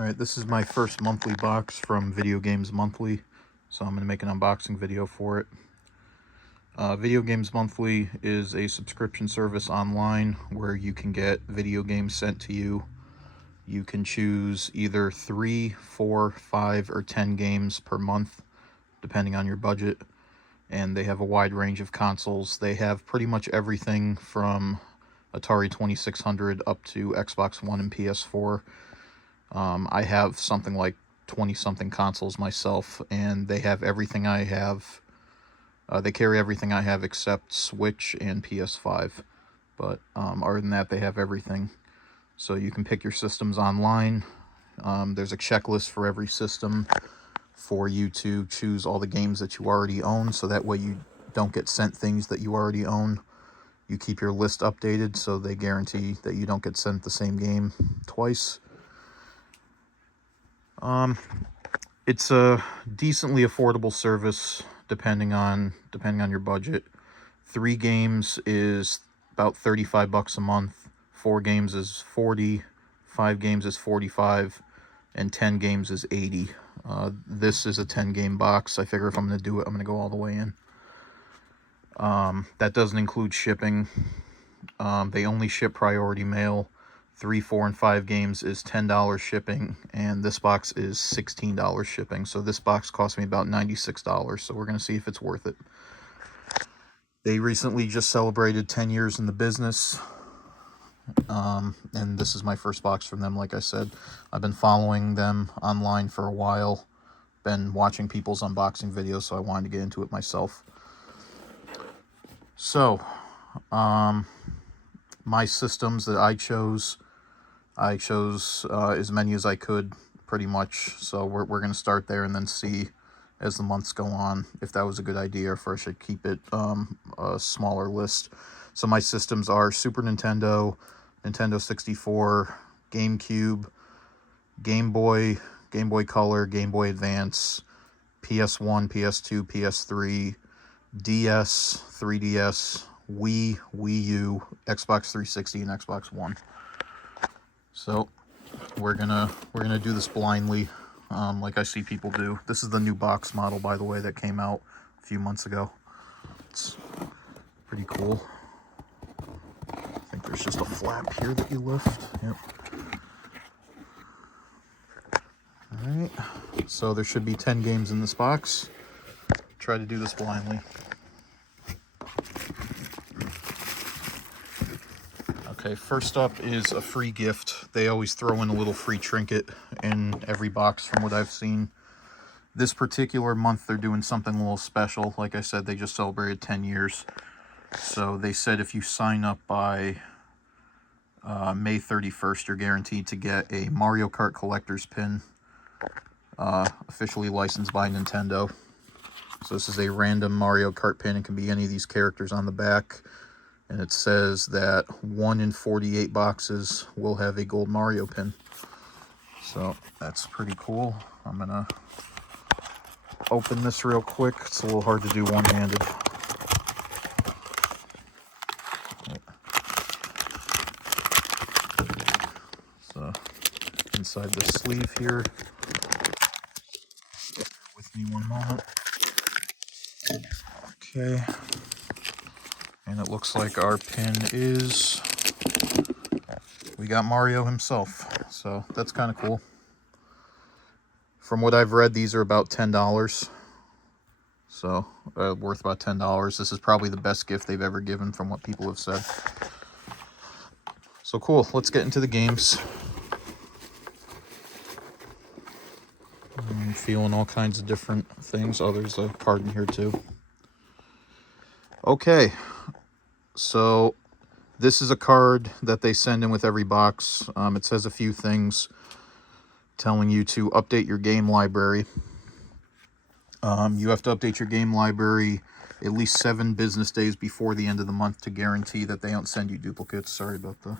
Alright, this is my first monthly box from Video Games Monthly, so I'm going to make an unboxing video for it. Video Games Monthly is a subscription service online where you can get video games sent to you. You can choose either 3, 4, 5, or 10 games per month, depending on your budget, and they have a wide range of consoles. They have pretty much everything from Atari 2600 up to Xbox One and PS4. I have something like 20-something consoles myself, and they have everything I have. They carry everything I have except Switch and PS5. But other than that, they have everything. So you can pick your systems online. There's a checklist for every system for you to choose all the games that you already own, so that way you don't get sent things that you already own. You keep your list updated, so they guarantee that you don't get sent the same game twice. It's a decently affordable service depending on your budget. 3 games is about $35 a month. 4 games is $40. 5 games is $45, and 10 games is $80. This is a 10-game box. I figure if I'm going to do it, I'm going to go all the way in. That doesn't include shipping. They only ship priority mail. 3, 4, and 5 games is $10 shipping, and this box is $16 shipping. So this box cost me about $96, so we're going to see if it's worth it. They recently just celebrated 10 years in the business, and this is my first box from them, like I said. I've been following them online for a while, been watching people's unboxing videos, so I wanted to get into it myself. So, my systems that I chose as many as I could, pretty much. So we're going to start there and then see as the months go on if that was a good idea or if I should keep it a smaller list. So my systems are Super Nintendo, Nintendo 64, GameCube, Game Boy Color, Game Boy Advance, PS1, PS2, PS3, DS, 3DS, Wii, Wii U, Xbox 360, and Xbox One. So we're gonna do this blindly, like I see people do. This is the new box model, by the way, that came out a few months ago. It's pretty cool. I think there's just a flap here that you lift. Yep. Alright, so there should be 10 games in this box. Try to do this blindly. Okay, first up is a free gift. They always throw in a little free trinket in every box from what I've seen. This particular month they're doing something a little special. Like I said, they just celebrated 10 years. So they said if you sign up by May 31st, you're guaranteed to get a Mario Kart collector's pin, officially licensed by Nintendo. So this is a random Mario Kart pin. It can be any of these characters on the back. And it says that 1 in 48 boxes will have a gold Mario pin. So that's pretty cool. I'm going to open this real quick. It's a little hard to do one-handed. So inside the sleeve here. Bear with me one moment. Okay. And it looks like our pin is... we got Mario himself. So that's kind of cool. From what I've read, these are about $10. So, worth about $10. This is probably the best gift they've ever given from what people have said. So cool, let's get into the games. I'm feeling all kinds of different things. Oh, there's a card in here too. Okay, so this is a card that they send in with every box. It says a few things telling you to update your game library. You have to update your game library at least 7 business days before the end of the month to guarantee that they don't send you duplicates. Sorry about the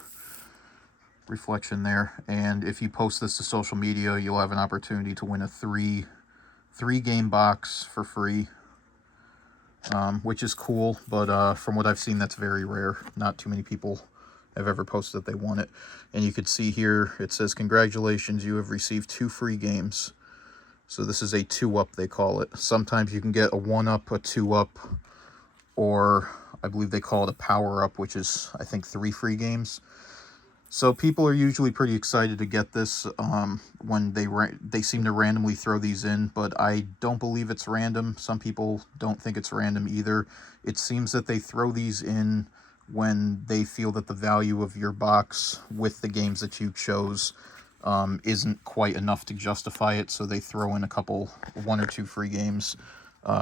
reflection there. And if you post this to social media, you'll have an opportunity to win a three game box for free, which is cool. But from what I've seen, that's very rare. Not too many people have ever posted that they won it. And you could see here, it says, congratulations, you have received 2 free games. So this is a 2-up, they call it. Sometimes you can get a 1-up, a 2-up, or I believe they call it a power-up, which is, I think, 3 free games. So people are usually pretty excited to get this when they seem to randomly throw these in, but I don't believe it's random. Some people don't think it's random either. It seems that they throw these in when they feel that the value of your box with the games that you chose isn't quite enough to justify it, so they throw in a couple, 1 or 2 free games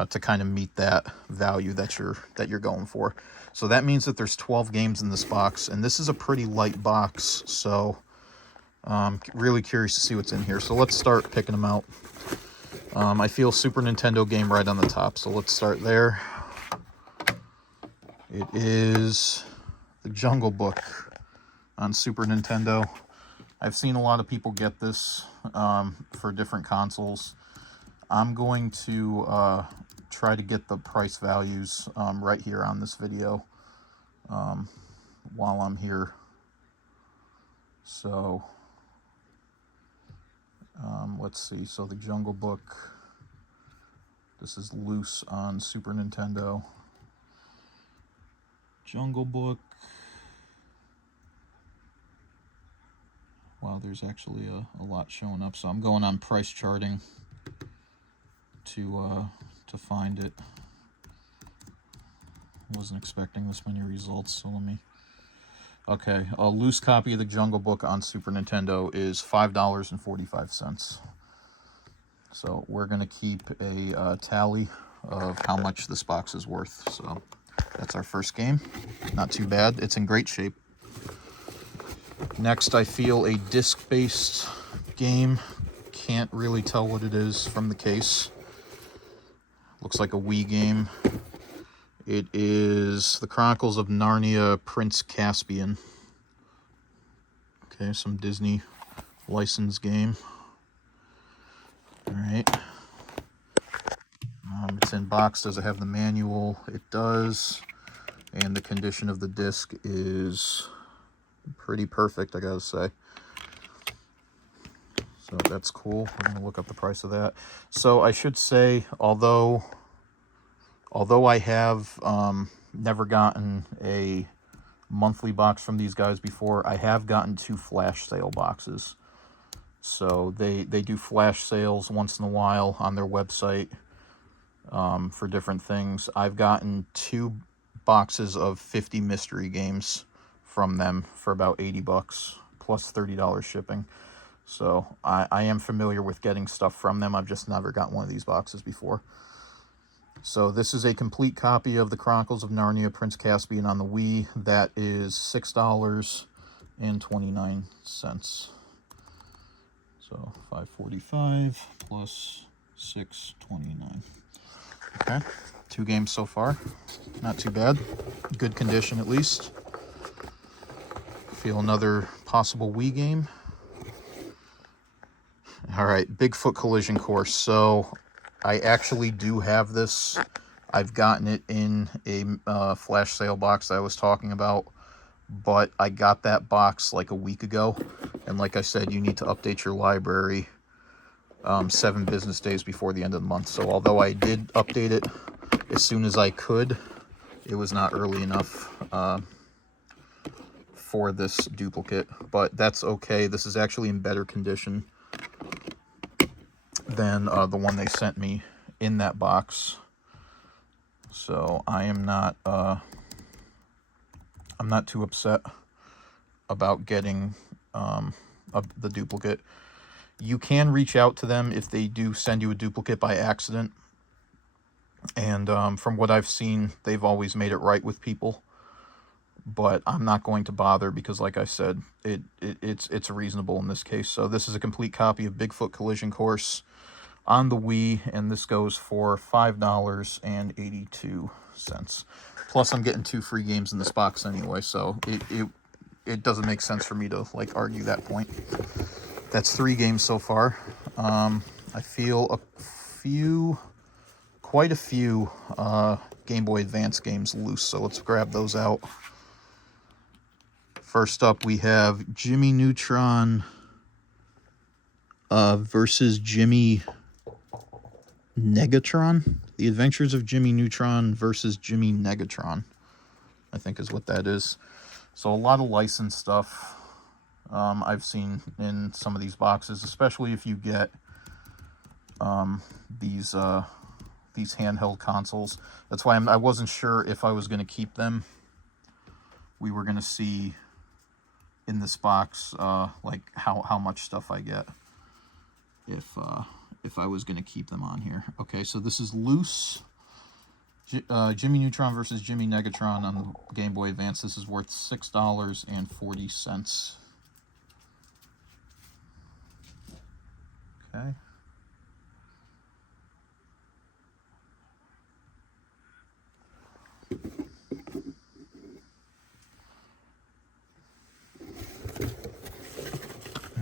to kind of meet that value that you're going for. So that means that there's 12 games in this box, and this is a pretty light box, so really curious to see what's in here. So let's start picking them out. I feel Super Nintendo game right on the top, so let's start there. It is the Jungle Book on Super Nintendo. I've seen a lot of people get this for different consoles. I'm going to try to get the price values right here on this video while I'm here. So let's see. So the Jungle Book, this is loose on Super Nintendo. Jungle Book. Wow, there's actually a lot showing up. So I'm going on price charting to find it. Wasn't expecting this many results, so let me... Okay, a loose copy of the Jungle Book on Super Nintendo is $5.45. So we're going to keep a tally of how much this box is worth. So that's our first game. Not too bad. It's in great shape. Next, I feel a disc-based game. Can't really tell what it is from the case. Looks like a Wii game. It is The Chronicles of Narnia, Prince Caspian. Okay, some Disney licensed game. All right. It's in box. Does it have the manual? It does. And the condition of the disc is pretty perfect, I gotta say. So that's cool. I'm gonna look up the price of that. So I should say, although I have never gotten a monthly box from these guys before, I have gotten 2 flash sale boxes. So they do flash sales once in a while on their website for different things. I've gotten 2 boxes of 50 mystery games from them for about $80 plus $30 shipping. So I am familiar with getting stuff from them. I've just never got one of these boxes before. So this is a complete copy of The Chronicles of Narnia, Prince Caspian on the Wii. That is $6.29. So $5.45 plus $6.29. Okay, 2 games so far. Not too bad. Good condition at least. Feel another possible Wii game. All right, Bigfoot Collision Course. So I actually do have this. I've gotten it in a flash sale box that I was talking about, but I got that box like a week ago. And like I said, you need to update your library 7 business days before the end of the month. So although I did update it as soon as I could, it was not early enough for this duplicate, but that's okay. This is actually in better condition than the one they sent me in that box. So I am not I'm not too upset about getting the duplicate. You can reach out to them if they do send you a duplicate by accident, and from what I've seen, they've always made it right with people. But I'm not going to bother because, like I said, it's reasonable in this case. So this is a complete copy of Bigfoot Collision Course on the Wii, and this goes for $5.82. Plus, I'm getting 2 free games in this box anyway, so it doesn't make sense for me to like argue that point. That's 3 games so far. I feel quite a few Game Boy Advance games loose, so let's grab those out. First up, we have Jimmy Neutron versus Jimmy Negatron. The Adventures of Jimmy Neutron versus Jimmy Negatron, I think is what that is. So a lot of licensed stuff I've seen in some of these boxes, especially if you get these handheld consoles. That's why I wasn't sure if I was going to keep them. We were going to see in this box like how much stuff I get if I was going to keep them on here. Okay, so this is loose. Jimmy Neutron versus Jimmy Negatron on the Game Boy Advance. This is worth $6.40. Okay.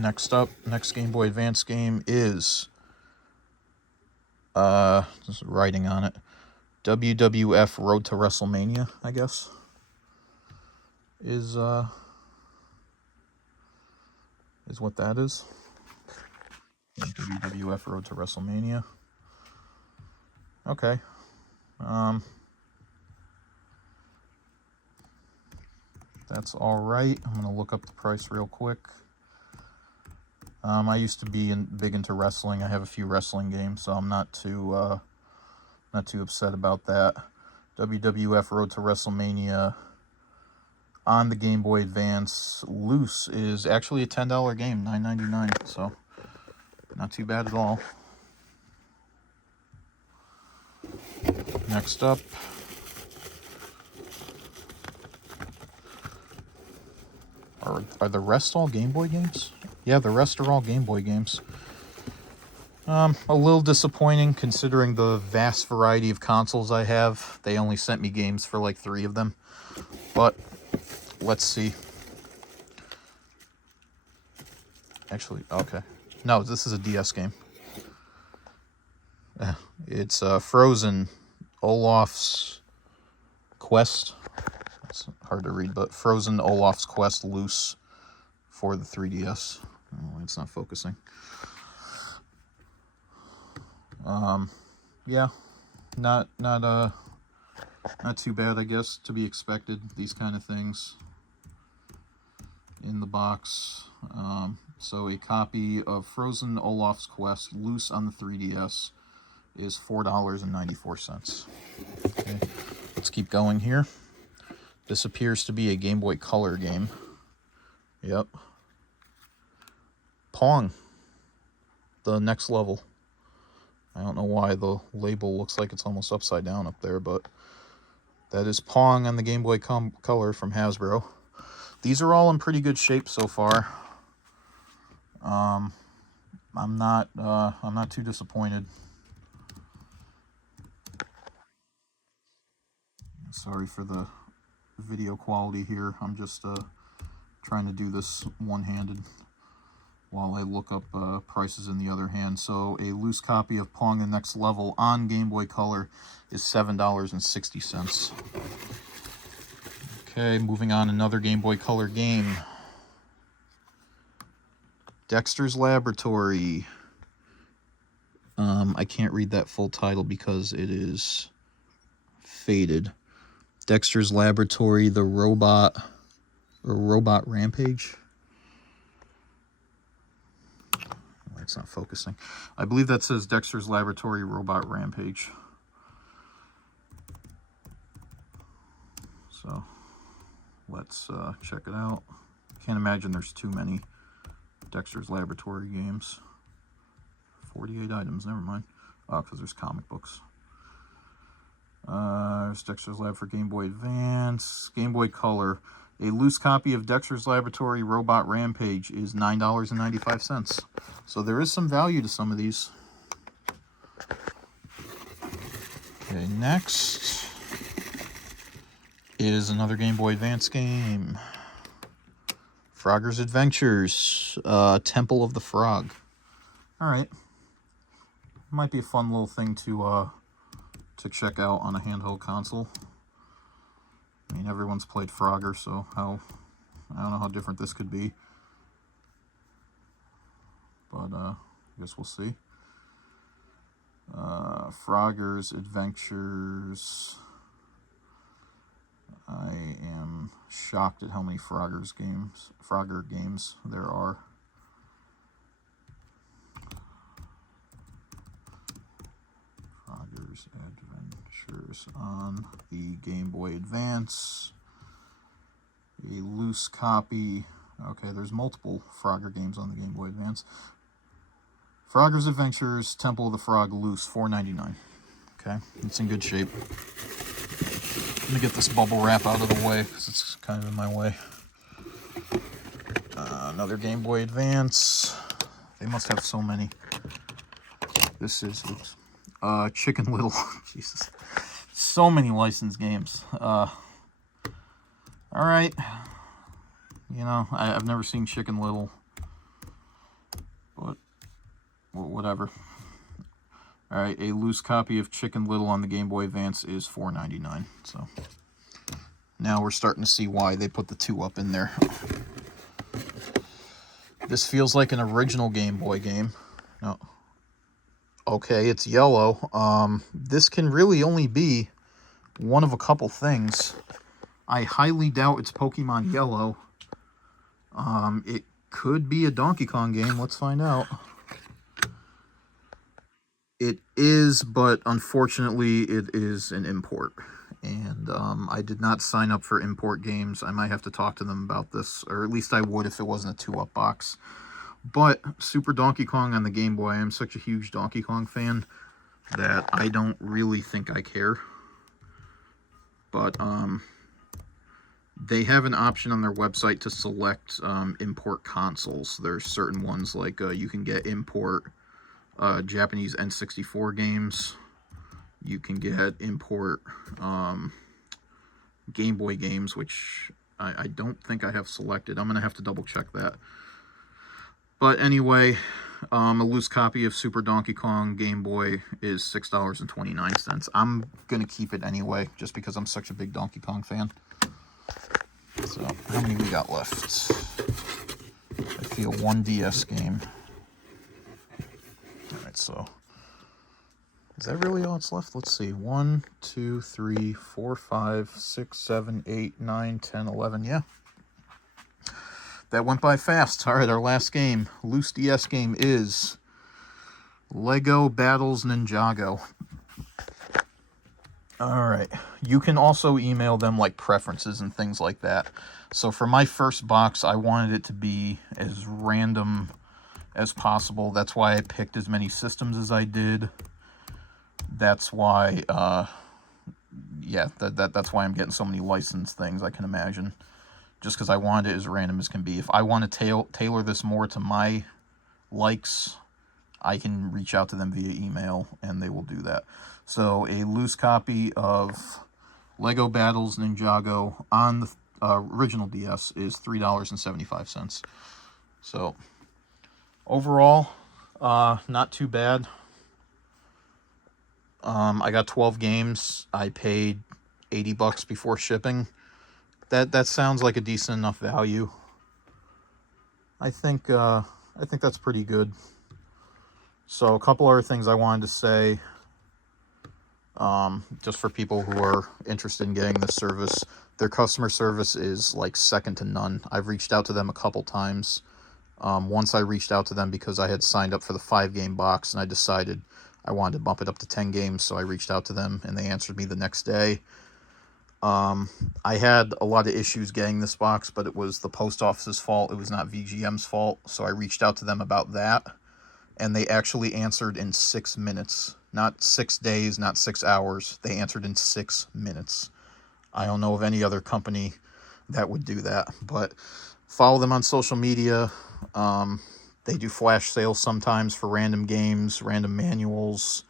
Next up, next Game Boy Advance game is just writing on it. WWF Road to WrestleMania, I guess. Is what that is. WWF Road to WrestleMania. Okay. That's all right. I'm gonna look up the price real quick. I used to be big into wrestling. I have a few wrestling games, so I'm not too upset about that. WWF Road to WrestleMania on the Game Boy Advance loose is actually a $10 game, $9.99, so not too bad at all. Next up, are the rest all Game Boy games? Yeah, the rest are all Game Boy games. A little disappointing considering the vast variety of consoles I have. They only sent me games for like 3 of them. But let's see. Actually, okay. No, this is a DS game. It's Frozen Olaf's Quest. It's hard to read, but Frozen Olaf's Quest loose for the 3DS. Oh, it's not focusing. Yeah, not too bad, I guess, to be expected. These kind of things in the box. So a copy of Frozen Olaf's Quest loose on the 3DS is $4.94. Okay, let's keep going here. This appears to be a Game Boy Color game. Yep. Pong. The next level. I don't know why the label looks like it's almost upside down up there, but that is Pong on the Game Boy Color from Hasbro. These are all in pretty good shape so far. I'm not too disappointed. Sorry for the video quality here. I'm just trying to do this one-handed while I look up prices in the other hand. So a loose copy of Pong the Next Level on Game Boy Color is $7.60. Okay, moving on, another Game Boy Color game. Dexter's Laboratory. I can't read that full title because it is faded. Dexter's Laboratory, the Robot Rampage. It's not focusing. I believe that says Dexter's Laboratory Robot Rampage. So let's check it out. Can't imagine there's too many Dexter's Laboratory games. 48 items, never mind. Oh, because there's comic books. There's Dexter's Lab for Game Boy Advance. Game Boy Color. A loose copy of Dexter's Laboratory Robot Rampage is $9.95. So there is some value to some of these. Okay, next is another Game Boy Advance game. Frogger's Adventures, Temple of the Frog. Alright. Might be a fun little thing to check out on a handheld console. I mean, everyone's played Frogger, so how I don't know how different this could be. But I guess we'll see. Frogger's Adventures. I am shocked at how many Frogger games there are. Frogger's Adventures on the Game Boy Advance. A loose copy. Okay, there's multiple Frogger games on the Game Boy Advance. Frogger's Adventures, Temple of the Frog loose, $4.99. Okay, it's in good shape. Let me get this bubble wrap out of the way because it's kind of in my way. Another Game Boy Advance. They must have so many. This is, oops, Chicken Little. Jesus. So many licensed games. All right. You know, I've never seen Chicken Little, but whatever. All right, a loose copy of Chicken Little on the Game Boy Advance is $4.99. So now we're starting to see why they put the 2 up in there. This feels like an original Game Boy game. No. Okay, it's yellow. This can really only be one of a couple things. I highly doubt it's Pokemon Yellow. It could be a Donkey Kong game. Let's find out. It is, but unfortunately, it is an import. And I did not sign up for import games. I might have to talk to them about this, or at least I would if it wasn't a 2-up box. But Super Donkey Kong on the Game Boy, I am such a huge Donkey Kong fan that I don't really think I care. But they have an option on their website to select import consoles. There's certain ones like you can get import Japanese N64 games. You can get import Game Boy games, which I don't think I have selected. I'm going to have to double check that. But anyway, a loose copy of Super Donkey Kong Game Boy is $6.29. I'm going to keep it anyway, just because I'm such a big Donkey Kong fan. So, how many we got left? I feel one DS game. Alright, so is that really all that's left? Let's see. 1, 2, 3, 4, 5, 6, 7, 8, 9, 10, 11. Yeah. That went by fast. Alright, our last game, loose DS game, is Lego Battles Ninjago. Alright, you can also email them like preferences and things like that. So for my first box, I wanted it to be as random as possible. That's why I picked as many systems as I did. That's why, yeah, that's why I'm getting so many licensed things, I can imagine. Just because I wanted it as random as can be. If I want to tailor this more to my likes, I can reach out to them via email, and they will do that. So a loose copy of Lego Battles Ninjago on the original DS is $3.75. So overall, not too bad. I got 12 games. I paid $80 before shipping. That sounds like a decent enough value. I think that's pretty good. So a couple other things I wanted to say, just for people who are interested in getting this service. Their customer service is like second to none. I've reached out to them a couple times. Once I reached out to them because I had signed up for the 5-game box and I decided I wanted to bump it up to 10 games, so I reached out to them and they answered me the next day. I had a lot of issues getting this box, but it was the post office's fault. It was not VGM's fault. So I reached out to them about that, and they actually answered in 6 minutes. Not 6 days, not 6 hours. They answered in 6 minutes. I don't know of any other company that would do that, but follow them on social media. They do flash sales sometimes for random games, random manuals.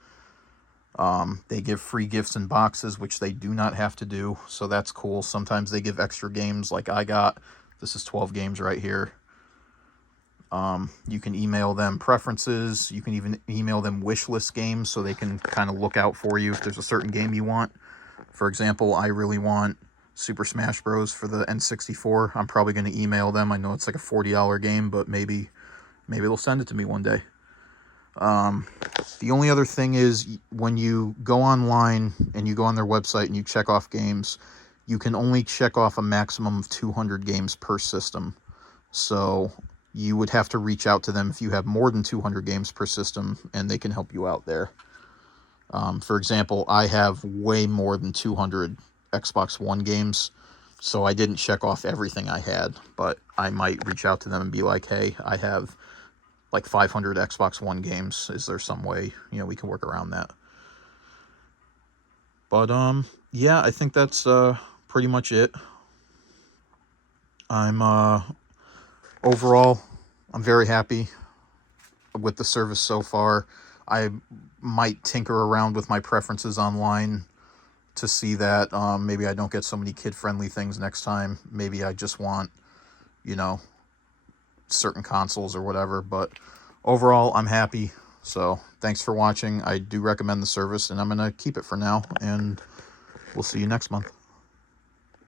They give free gifts in boxes, which they do not have to do, so that's cool. Sometimes they give extra games like I got. This is 12 games right here. You can email them preferences. You can even email them wish list games so they can kind of look out for you if there's a certain game you want. For example, I really want Super Smash Bros. For the N64. I'm probably going to email them. I know it's like a $40 game, but maybe they'll send it to me one day. The only other thing is, when you go online and you go on their website and you check off games, you can only check off a maximum of 200 games per system. So you would have to reach out to them if you have more than 200 games per system, and they can help you out there. For example, I have way more than 200 Xbox One games, so I didn't check off everything I had, but I might reach out to them and be like, hey, I have like 500 Xbox One games. Is there some way, we can work around that? But, yeah, I think that's, pretty much it. Overall, I'm very happy with the service so far. I might tinker around with my preferences online to see that maybe I don't get so many kid-friendly things next time. Maybe I just want, certain consoles or whatever. But overall, I'm happy. So thanks for watching. I do recommend the service, and I'm going to keep it for now, and we'll see you next month.